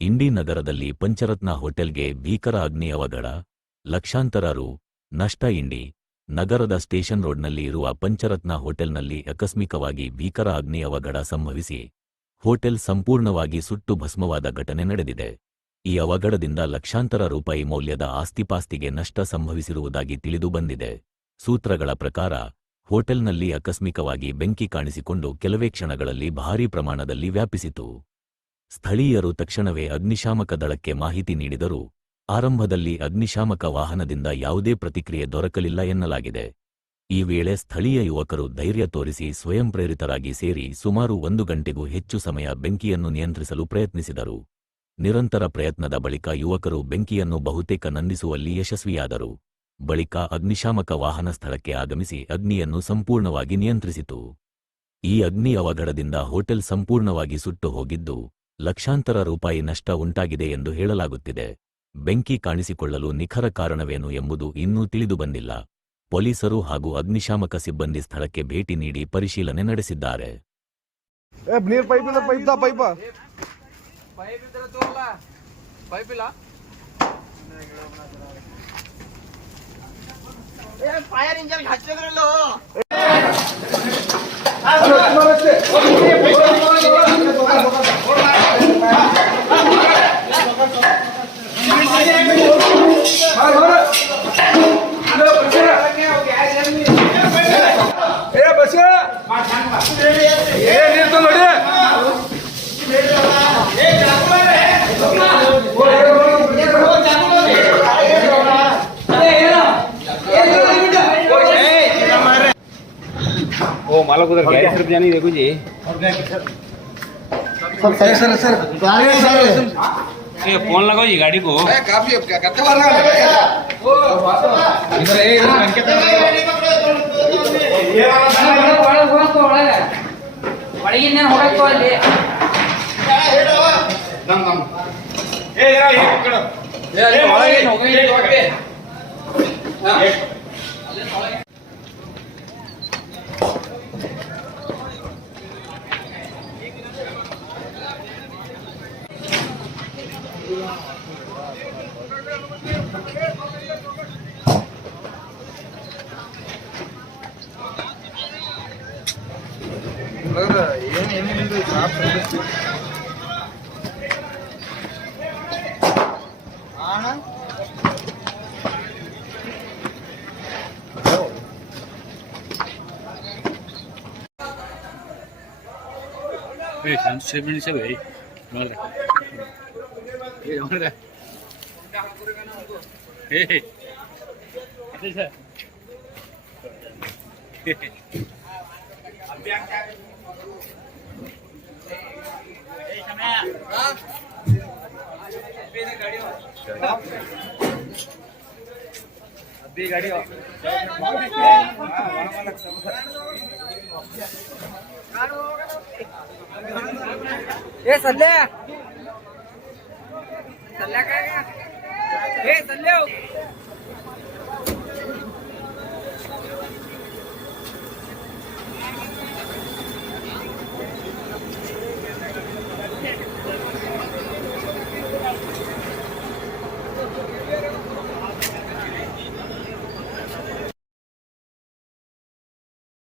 ಇಂಡಿ ನಗರದಲ್ಲಿ ಪಂಚರತ್ನ ಹೋಟೆಲ್ಗೆ ಭೀಕರ ಅಗ್ನಿ ಅವಘಡ, ಲಕ್ಷಾಂತರ ರು. ನಷ್ಟ. ಇಂಡಿ ನಗರದ ಸ್ಟೇಷನ್ ರೋಡ್ನಲ್ಲಿ ಇರುವ ಪಂಚರತ್ನ ಹೋಟೆಲ್ನಲ್ಲಿ ಆಕಸ್ಮಿಕವಾಗಿ ಭೀಕರ ಅಗ್ನಿ ಅವಘಡ ಸಂಭವಿಸಿ ಹೋಟೆಲ್ ಸಂಪೂರ್ಣವಾಗಿ ಸುಟ್ಟು ಭಸ್ಮವಾದ ಘಟನೆ ನಡೆದಿದೆ. ಈ ಅವಘಡದಿಂದ ಲಕ್ಷಾಂತರ ರೂಪಾಯಿ ಮೌಲ್ಯದ ಆಸ್ತಿಪಾಸ್ತಿಗೆ ನಷ್ಟ ಸಂಭವಿಸಿರುವುದಾಗಿ ತಿಳಿದು ಬಂದಿದೆ. ಸೂತ್ರಗಳ ಪ್ರಕಾರ ಹೋಟೆಲ್ನಲ್ಲಿ ಆಕಸ್ಮಿಕವಾಗಿ ಬೆಂಕಿ ಕಾಣಿಸಿಕೊಂಡು ಕೆಲವೇ ಕ್ಷಣಗಳಲ್ಲಿ ಭಾರೀ ಪ್ರಮಾಣದಲ್ಲಿ ವ್ಯಾಪಿಸಿತು. ಸ್ಥಳೀಯರು ತಕ್ಷಣವೇ ಅಗ್ನಿಶಾಮಕ ದಳಕ್ಕೆ ಮಾಹಿತಿ ನೀಡಿದರೂ ಆರಂಭದಲ್ಲಿ ಅಗ್ನಿಶಾಮಕ ವಾಹನದಿಂದ ಯಾವುದೇ ಪ್ರತಿಕ್ರಿಯೆ ದೊರಕಲಿಲ್ಲ ಎನ್ನಲಾಗಿದೆ. ಈ ವೇಳೆ ಸ್ಥಳೀಯ ಯುವಕರು ಧೈರ್ಯ ತೋರಿಸಿ ಸ್ವಯಂ ಪ್ರೇರಿತರಾಗಿ ಸೇರಿ ಸುಮಾರು 1 ಗಂಟೆಗೂ ಹೆಚ್ಚು ಸಮಯ ಬೆಂಕಿಯನ್ನು ನಿಯಂತ್ರಿಸಲು ಪ್ರಯತ್ನಿಸಿದರು. ನಿರಂತರ ಪ್ರಯತ್ನದ ಬಳಿಕ ಯುವಕರು ಬೆಂಕಿಯನ್ನು ಬಹುತೇಕ ನಂದಿಸುವಲ್ಲಿ ಯಶಸ್ವಿಯಾದರು. ಬಳಿಕ ಅಗ್ನಿಶಾಮಕ ವಾಹನ ಸ್ಥಳಕ್ಕೆ ಆಗಮಿಸಿ ಅಗ್ನಿಯನ್ನು ಸಂಪೂರ್ಣವಾಗಿ ನಿಯಂತ್ರಿಸಿತು. ಈ ಅಗ್ನಿ ಅವಘಡದಿಂದ ಹೋಟೆಲ್ ಸಂಪೂರ್ಣವಾಗಿ ಸುಟ್ಟು ಹೋಗಿದ್ದು, ಲಕ್ಷಾಂತರ ರೂಪಾಯಿ ನಷ್ಟ ಉಂಟಾಗಿದೆ ಎಂದು ಹೇಳಲಾಗುತ್ತಿದೆ. ಬೆಂಕಿ ಕಾಣಿಸಿಕೊಳ್ಳಲು ನಿಖರ ಕಾರಣವೇನು ಎಂಬುದು ಇನ್ನೂ ತಿಳಿದುಬಂದಿಲ್ಲ. ಪೊಲೀಸರು ಹಾಗೂ ಅಗ್ನಿಶಾಮಕ ಸಿಬ್ಬಂದಿ ಸ್ಥಳಕ್ಕೆ ಭೇಟಿ ನೀಡಿ ಪರಿಶೀಲನೆ ನಡೆಸಿದ್ದಾರೆ. ओ मालक उधर गैस सिर्फ जानी देखो जी सर ये फोन लगाओ जी गाड़ी को काफी अब क्या करते वाला इधर ये वाला तो बड़ी ने होगा तो ले दम दम ए जरा ये पकड़ो ये हो गई ये हां ಏನೇನಿದೆ ಸಾಫ್ ಸರ್ವಿಸ್ ಆಣ ए शांत से मिनट से भाई मार ये मार दे ए अच्छा अभी गाड़ी ये सल्ले सल्ला काय ए सल्ले